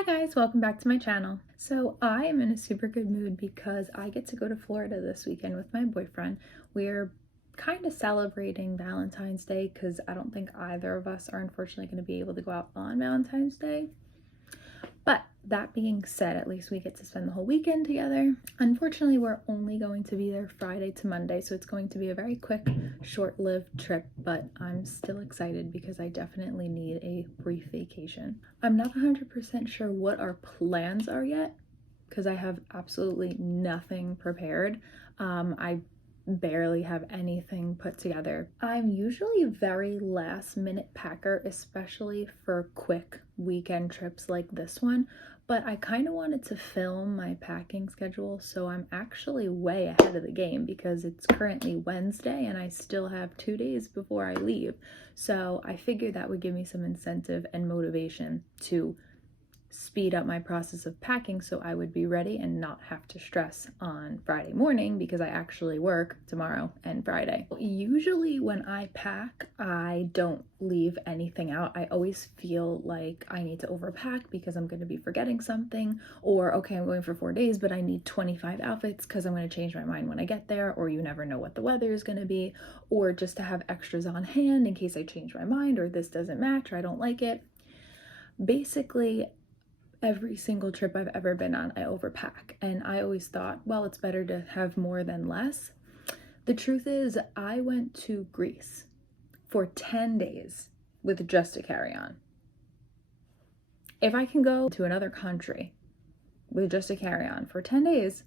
Hi guys, welcome back to my channel. So I am in a super good mood because I get to go to Florida this weekend with my boyfriend. We're kind of celebrating Valentine's Day because I don't think either of us are unfortunately going to be able to go out on Valentine's Day. But that being said, at least we get to spend the whole weekend together. Unfortunately, we're only going to be there Friday to Monday, so it's going to be a very quick, short-lived trip, but I'm still excited because I definitely need a brief vacation. I'm not 100% sure what our plans are yet because I have absolutely nothing prepared. I barely have anything put together. I'm usually a very last minute packer, especially for quick weekend trips like this one, but I kind of wanted to film my packing schedule, so I'm actually way ahead of the game because it's currently Wednesday and I still have 2 days before I leave. So I figured that would give me some incentive and motivation to speed up my process of packing so I would be ready and not have to stress on Friday morning because I actually work tomorrow and Friday. Usually when I pack, I don't leave anything out. I always feel like I need to overpack because I'm going to be forgetting something, or okay, I'm going for 4 days, but I need 25 outfits because I'm going to change my mind when I get there, or you never know what the weather is going to be, or just to have extras on hand in case I change my mind or this doesn't match or I don't like it. Basically, every single trip I've ever been on, I overpack. And I always thought, well, it's better to have more than less. The truth is, I went to Greece for 10 days with just a carry-on. If I can go to another country with just a carry-on for 10 days,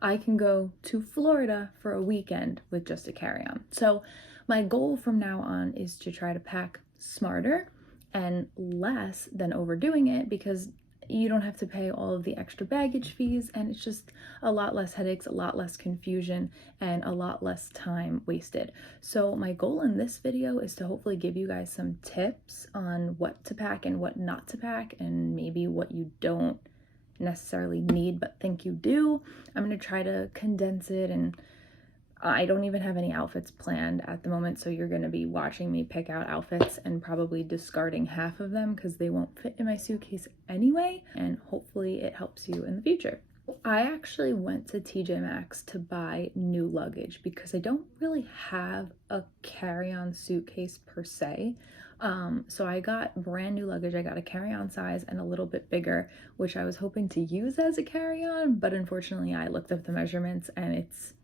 I can go to Florida for a weekend with just a carry-on. So my goal from now on is to try to pack smarter and less than overdoing it, because you don't have to pay all of the extra baggage fees, and it's just a lot less headaches, a lot less confusion, and a lot less time wasted. So my goal in this video is to hopefully give you guys some tips on what to pack and what not to pack, and maybe what you don't necessarily need but think you do. I'm going to try to condense it, and I don't even have any outfits planned at the moment, so you're going to be watching me pick out outfits and probably discarding half of them because they won't fit in my suitcase anyway, and hopefully it helps you in the future. I actually went to TJ Maxx to buy new luggage because I don't really have a carry-on suitcase per se. So I got brand new luggage. I got a carry-on size and a little bit bigger, which I was hoping to use as a carry-on, but unfortunately I looked up the measurements and it's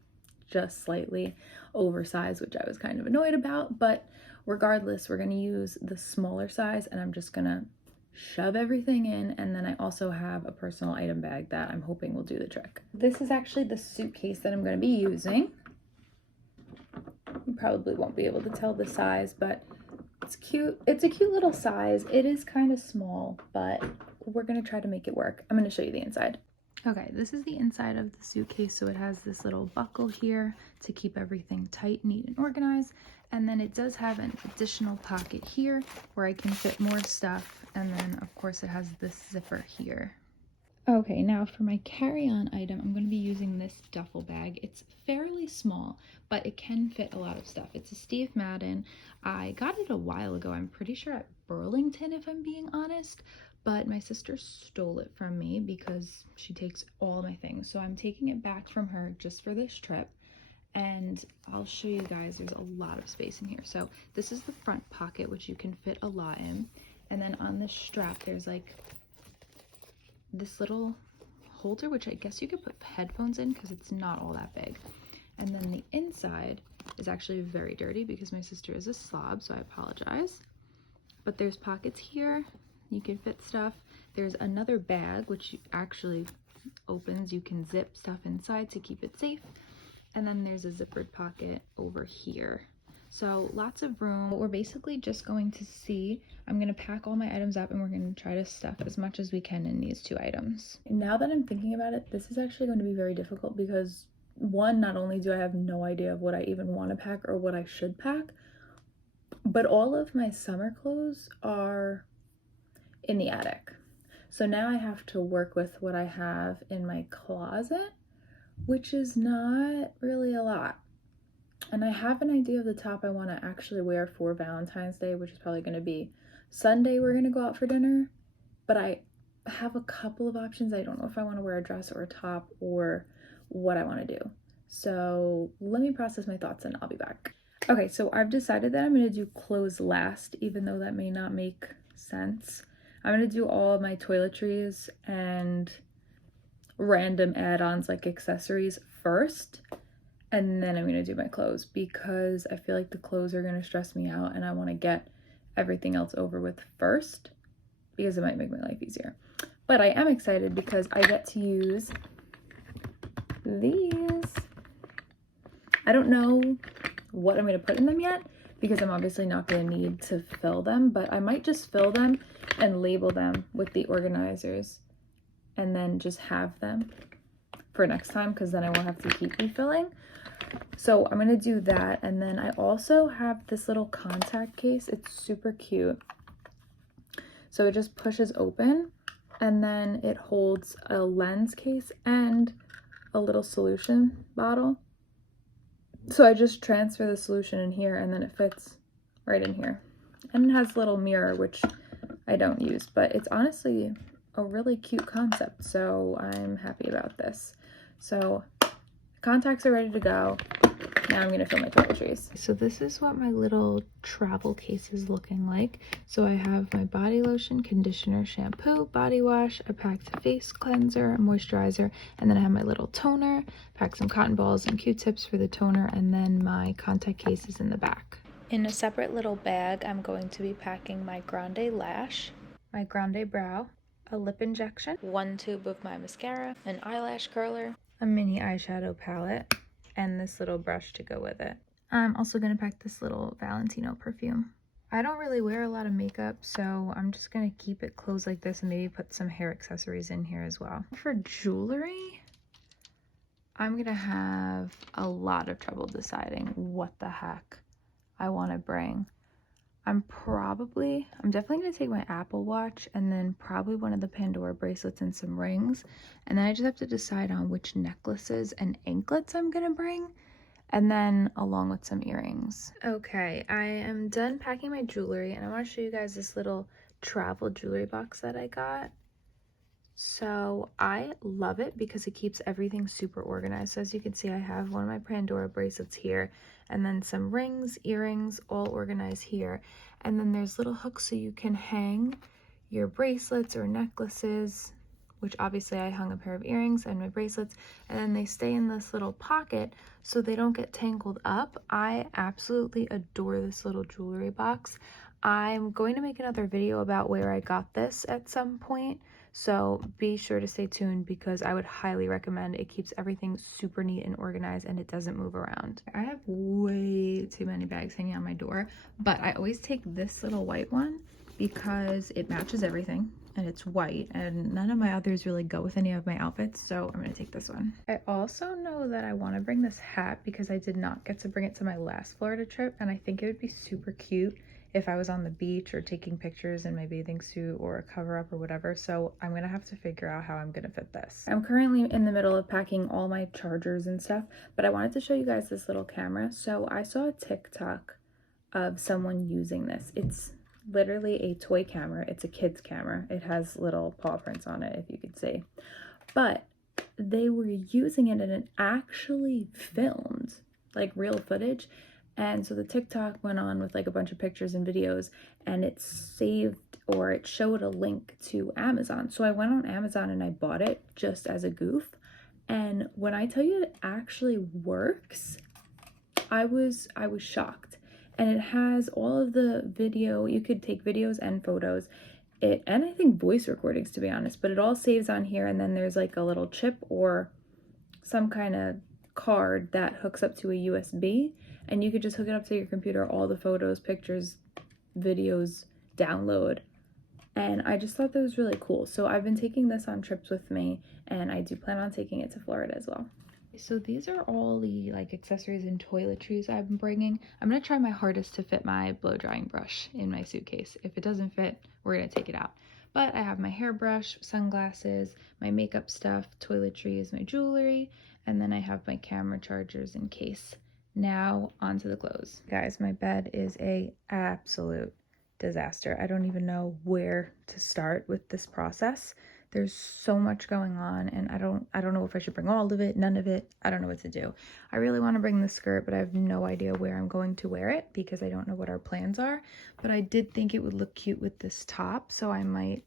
just slightly oversized, which I was kind of annoyed about. But regardless, we're going to use the smaller size, and I'm just going to shove everything in. And then I also have a personal item bag that I'm hoping will do the trick. This is actually the suitcase that I'm going to be using. You probably won't be able to tell the size, but it's cute. It's a cute little size. It is kind of small, but we're going to try to make it work. I'm going to show you the inside. Okay, this is the inside of the suitcase. So it has this little buckle here to keep everything tight, neat, and organized. And then it does have an additional pocket here where I can fit more stuff. And then, of course, it has this zipper here. Okay, now for my carry-on item, I'm going to be using this duffel bag. It's fairly small, but it can fit a lot of stuff. It's a Steve Madden. I got it a while ago. I'm pretty sure at Burlington, if I'm being honest. But my sister stole it from me because she takes all my things. So I'm taking it back from her just for this trip. And I'll show you guys, there's a lot of space in here. So this is the front pocket, which you can fit a lot in. And then on this strap, there's like this little holder, which I guess you could put headphones in because it's not all that big. And then the inside is actually very dirty because my sister is a slob, so I apologize. But there's pockets here. You can fit stuff. There's another bag which actually opens. You can zip stuff inside to keep it safe. And then there's a zippered pocket over here. So lots of room. We're basically just going to see, I'm going to pack all my items up and we're going to try to stuff as much as we can in these 2 items. Now that I'm thinking about it, this is actually going to be very difficult because one, not only do I have no idea of what I even want to pack or what I should pack, but all of my summer clothes are in the attic. So now I have to work with what I have in my closet, which is not really a lot. And I have an idea of the top I want to actually wear for Valentine's Day, which is probably going to be Sunday. We're going to go out for dinner, but I have a couple of options. I don't know if I want to wear a dress or a top or what I want to do. So let me process my thoughts and I'll be back. Okay, so I've decided that I'm going to do clothes last, even though that may not make sense. I'm going to do all of my toiletries and random add-ons like accessories first, and then I'm going to do my clothes because I feel like the clothes are going to stress me out and I want to get everything else over with first because it might make my life easier. But I am excited because I get to use these. I don't know what I'm going to put in them yet because I'm obviously not going to need to fill them, but I might just fill them and label them with the organizers and then just have them for next time because then I won't have to keep refilling. So I'm going to do that. And then I also have this little contact case. It's super cute. So it just pushes open and then it holds a lens case and a little solution bottle. So I just transfer the solution in here and then it fits right in here. And it has a little mirror, which I don't use, but it's honestly a really cute concept. So I'm happy about this. So contacts are ready to go. Now I'm going to fill my toiletries. So this is what my little travel case is looking like. So I have my body lotion, conditioner, shampoo, body wash, a packed face cleanser, a moisturizer, and then I have my little toner, packed some cotton balls and Q-tips for the toner, and then my contact case is in the back. In a separate little bag, I'm going to be packing my Grande Lash, my Grande Brow, a lip injection, one tube of my mascara, an eyelash curler, a mini eyeshadow palette, and this little brush to go with it. I'm also going to pack this little Valentino perfume. I don't really wear a lot of makeup, so I'm just going to keep it closed like this and maybe put some hair accessories in here as well. For jewelry, I'm going to have a lot of trouble deciding what the heck I want to bring. I'm definitely going to take my Apple Watch and then probably one of the Pandora bracelets and some rings. And then I just have to decide on which necklaces and anklets I'm going to bring. And then along with some earrings. Okay, I am done packing my jewelry and I want to show you guys this little travel jewelry box that I got. So I love it because it keeps everything super organized. So as you can see, I have one of my Pandora bracelets here and then some rings, earrings, all organized here. And then there's little hooks so you can hang your bracelets or necklaces, which obviously I hung a pair of earrings and my bracelets, and then they stay in this little pocket so they don't get tangled up. I absolutely adore this little jewelry box. I'm going to make another video about where I got this at some point. So be sure to stay tuned because I would highly recommend it. Keeps everything super neat and organized and it doesn't move around. I have way too many bags hanging on my door, but I always take this little white one because it matches everything and it's white and none of my others really go with any of my outfits, so I'm going to take this one. I also know that I want to bring this hat because I did not get to bring it to my last Florida trip and I think it would be super cute if I was on the beach or taking pictures in my bathing suit or a cover up or whatever. So I'm gonna have to figure out how I'm gonna fit this. I'm currently in the middle of packing all my chargers and stuff, but I wanted to show you guys this little camera. So I saw a TikTok of someone using this. It's literally a toy camera. It's a kid's camera. It has little paw prints on it, if you could see. But they were using it and it actually filmed like real footage. And so the TikTok went on with like a bunch of pictures and videos and it saved or it showed a link to Amazon. So I went on Amazon and I bought it just as a goof. And when I tell you it actually works, I was shocked. And it has all of the video, you could take videos and photos. And I think voice recordings, to be honest, but it all saves on here. And then there's like a little chip or some kind of card that hooks up to a USB, and you could just hook it up to your computer, all the photos, pictures, videos, download. And I just thought that was really cool. So I've been taking this on trips with me, and I do plan on taking it to Florida as well. So these are all the like accessories and toiletries I'm bringing. I'm gonna try my hardest to fit my blow drying brush in my suitcase. If it doesn't fit, we're gonna take it out. But I have my hairbrush, sunglasses, my makeup stuff, toiletries, my jewelry, and then I have my camera chargers in case. Now onto the clothes. Guys, my bed is a absolute disaster. I don't even know where to start with this process. There's so much going on, and I don't know if I should bring all of it, none of it. I don't know what to do. I really want to bring the skirt, but I have no idea where I'm going to wear it because I don't know what our plans are. But I did think it would look cute with this top, so I might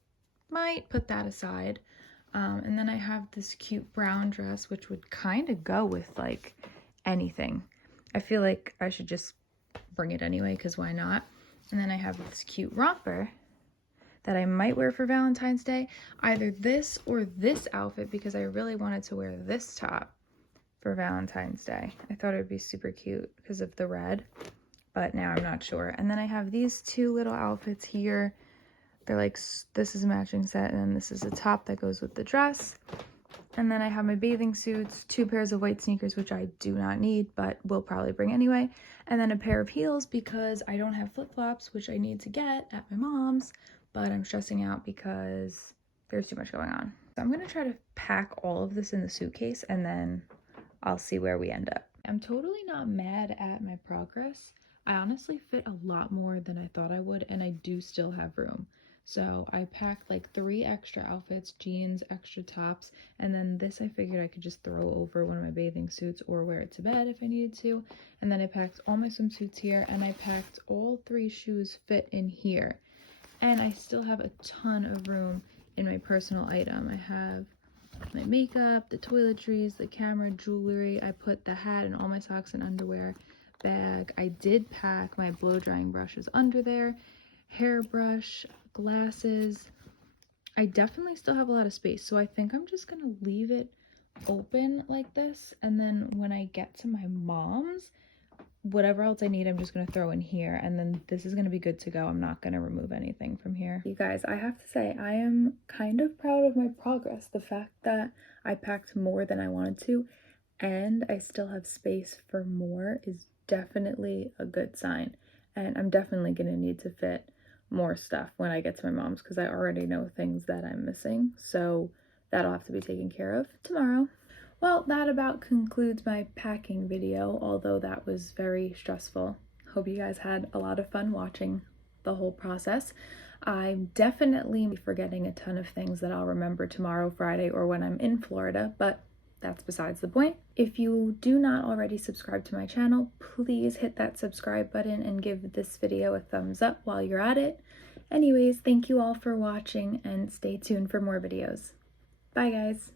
put that aside. And then I have this cute brown dress, which would kind of go with like anything. I feel like I should just bring it anyway, because why not? And then I have this cute romper that I might wear for Valentine's Day. Either this or this outfit, because I really wanted to wear this top for Valentine's Day. I thought it would be super cute because of the red, but now I'm not sure. And then I have these two little outfits here. They're like, this is a matching set, and then this is a top that goes with the dress. And then I have my bathing suits, 2 pairs of white sneakers, which I do not need, but will probably bring anyway. And then a pair of heels because I don't have flip-flops, which I need to get at my mom's, but I'm stressing out because there's too much going on. So I'm gonna try to pack all of this in the suitcase, and then I'll see where we end up. I'm totally not mad at my progress. I honestly fit a lot more than I thought I would, and I do still have room. So I packed like 3 extra outfits, jeans, extra tops, and then this I figured I could just throw over one of my bathing suits or wear it to bed if I needed to. And then I packed all my swimsuits here, and I packed all 3 shoes fit in here. And I still have a ton of room in my personal item. I have my makeup, the toiletries, the camera, jewelry. I put the hat and all my socks and underwear bag. I did pack my blow drying brushes under there, hairbrush, glasses. I definitely still have a lot of space, so I think I'm just gonna leave it open like this, and then when I get to my mom's, whatever else I need, I'm just gonna throw in here, and then this is gonna be good to go. I'm not gonna remove anything from here. You guys, I have to say, I am kind of proud of my progress. The fact that I packed more than I wanted to, and I still have space for more, is definitely a good sign. And I'm definitely gonna need to fit more stuff when I get to my mom's, because I already know things that I'm missing, so that'll have to be taken care of tomorrow. Well, that about concludes my packing video, although that was very stressful. Hope you guys had a lot of fun watching the whole process. I'm definitely forgetting a ton of things that I'll remember tomorrow, Friday, or when I'm in Florida, but that's besides the point. If you do not already subscribe to my channel, please hit that subscribe button and give this video a thumbs up while you're at it. Anyways, thank you all for watching, and stay tuned for more videos. Bye guys!